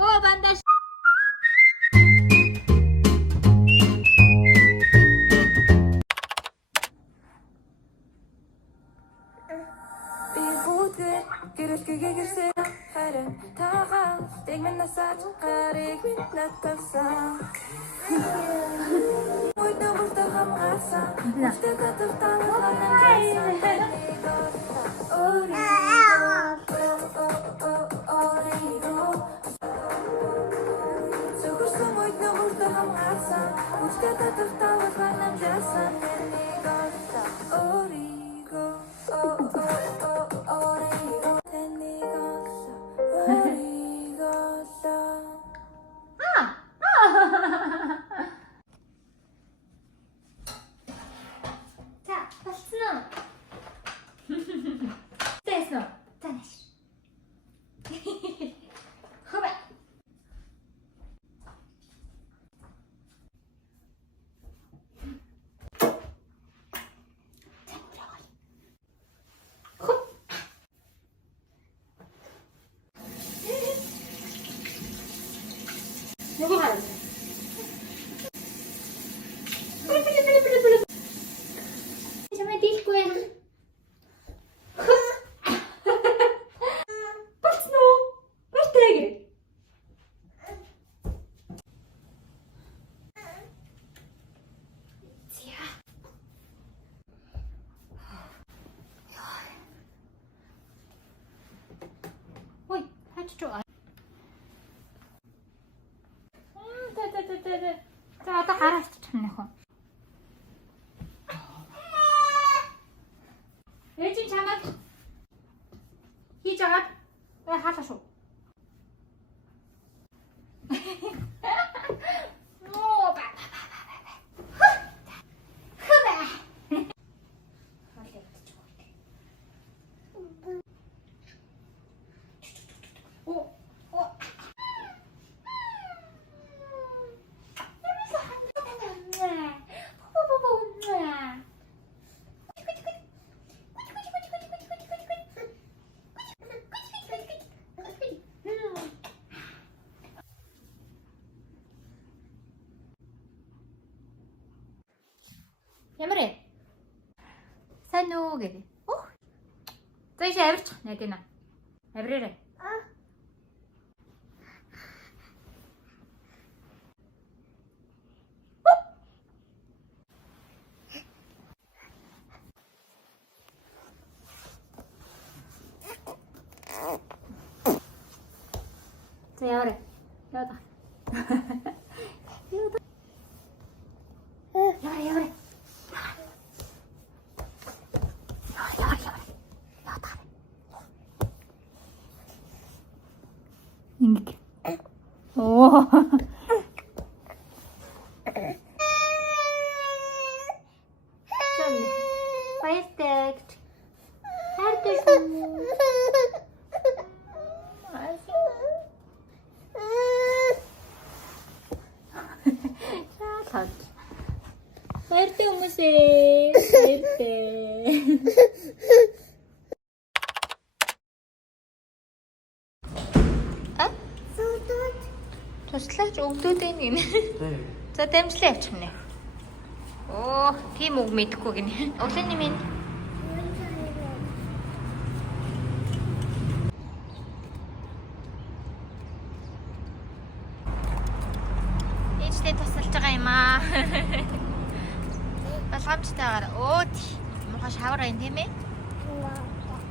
Оо бандаж. Гэрэлтгээ гэрсээ харин тагаа тэгмэн насаач гарыг наталсан Ой намурта хамгаасан Үстэй таталтаа ханамжасан Сөхөрсөн ой намурта хамгаасан Үстэй таталтаа ханамжасан Ориго 자, 맛있어. 됐어. 짜내시. 호박. 누구 가야 돼? 빨리. 정말 디스코야. Бацно. Бацтай гэр. Зя. Ой, хаач чуу. За одоо гараач чамнийхоо. Ээжийн чамд хийж агаад хаалаа шүү. Оо ба. Хөөе. Хаалаа ятчих. Оо. Ямар ээ? Сайн уу гээ. Оо. За иш авирч найдана. Авирээрээ. За яваарай. Яваа. Яваарай. Ингээд. Оо. Баяртай. Хайртай шүү. Баяртай хүмүүсээ. Баяртай. Туслаач өгдөөд байна гинэ. За дамжлаа явчих нэ. Оо, тийм үг мэдэхгүй гинэ. Өглөөний минь. Ээжтэй тусалж байгаа юм аа. Болгоомжтойгоор оо муухай шавар байна тийм ээ?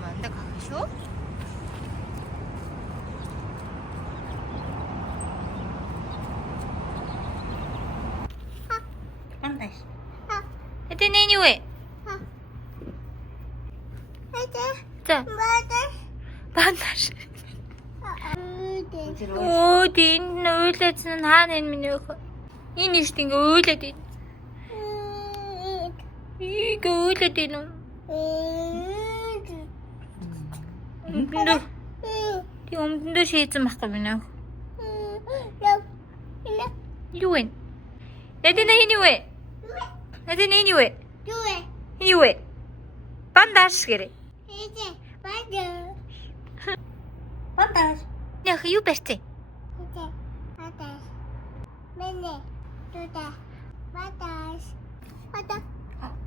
Мандаг ах шүү. Бандаж. Это не вэ? За. Бандаж. Оо, тийм үйлээс нь хаана энэ миний өх. Энэ ихт ингээ үйлээд байна. Ийг үйлээд байна уу? Тийм өмдөндөө шийдсэн байхгүй миний өх. Юу вэ? Эдэн энэ вэ? Эдэн энэ вэ? Юу вэ? Бандаж гэрээ. Бандаж. Нөх юу барьцээ?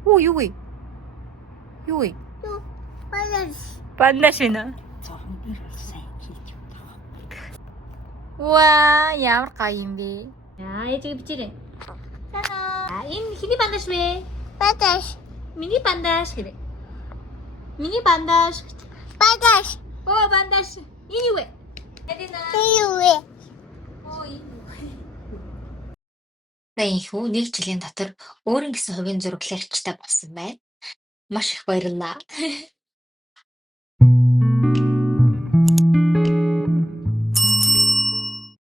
О, юу вэ? Юу вэ? Панда шинэ. Ваа, ямар гоё юм бэ? ээжигээ бичээрэй. Санаа. Энэ хиний пандаш вэ? Миний пандаш гэдэг. Миний пандаш. Оо, пандаш. Энэ юу вэ? Эдина. Оо, энэ. Энэхүү нэг жилийн дотор өөрийн гэсэн хувийн зураглалчтай болсон байна. Маш их баярлалаа.